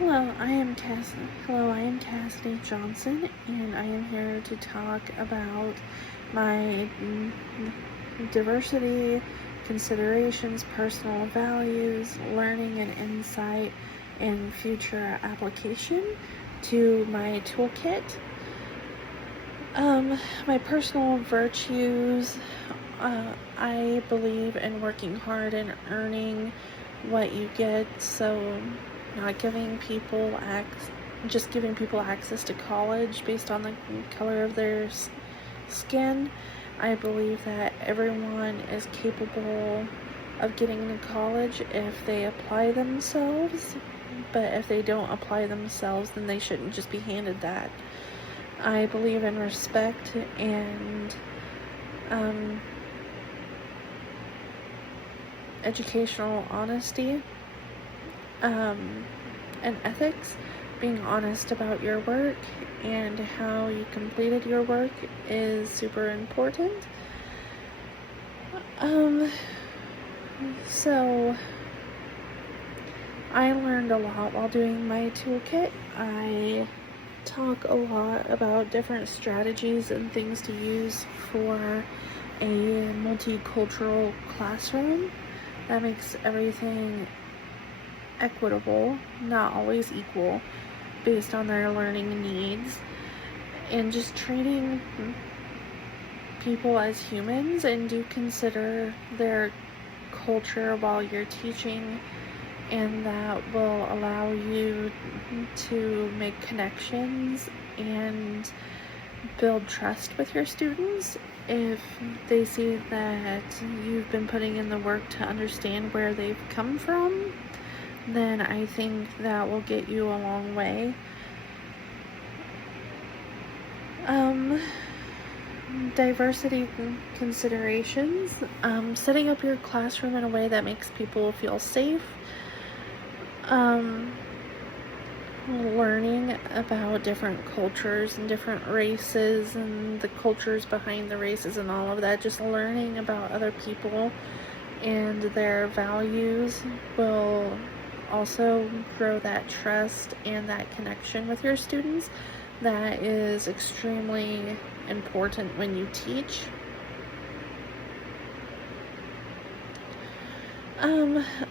Hello, I am Cassidy Johnson, and I am here to talk about my diversity considerations, personal values, learning and insight, and future application to my toolkit. My personal virtues. I believe in working hard and earning what you get, so not giving people just giving people access to college based on the color of their skin. I believe that everyone is capable of getting into college if they apply themselves, but if they don't apply themselves, then they shouldn't just be handed that. I believe in respect and educational honesty and ethics. Being honest about your work and how you completed your work is super important. So I learned a lot while doing my toolkit. I talk a lot about different strategies and things to use for a multicultural classroom that makes everything equitable, not always equal, based on their learning needs, and just treating people as humans, and do consider their culture while you're teaching, and that will allow you to make connections and build trust with your students. If they see that you've been putting in the work to understand where they've come from, then I think that will get you a long way. Diversity considerations. Setting up your classroom in a way that makes people feel safe. Learning about different cultures and different races and the cultures behind the races and all of that. Just learning about other people and their values will also grow that trust and that connection with your students. That is extremely important when you teach.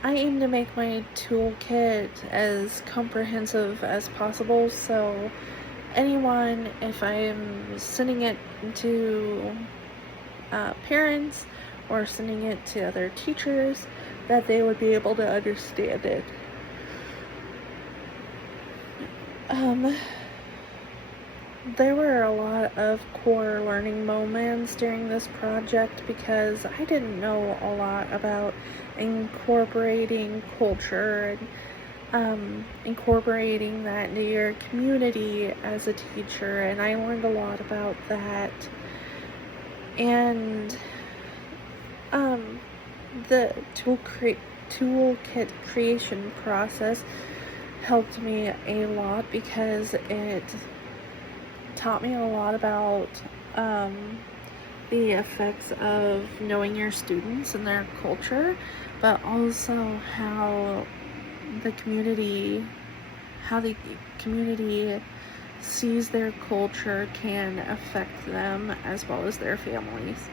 I aim to make my toolkit as comprehensive as possible, so anyone, if I'm sending it to parents or sending it to other teachers, that they would be able to understand it. There were a lot of core learning moments during this project because I didn't know a lot about incorporating culture and incorporating that into your community as a teacher, and I learned a lot about that. And the toolkit creation process helped me a lot because it taught me a lot about the effects of knowing your students and their culture, but also how the community sees their culture can affect them as well as their families.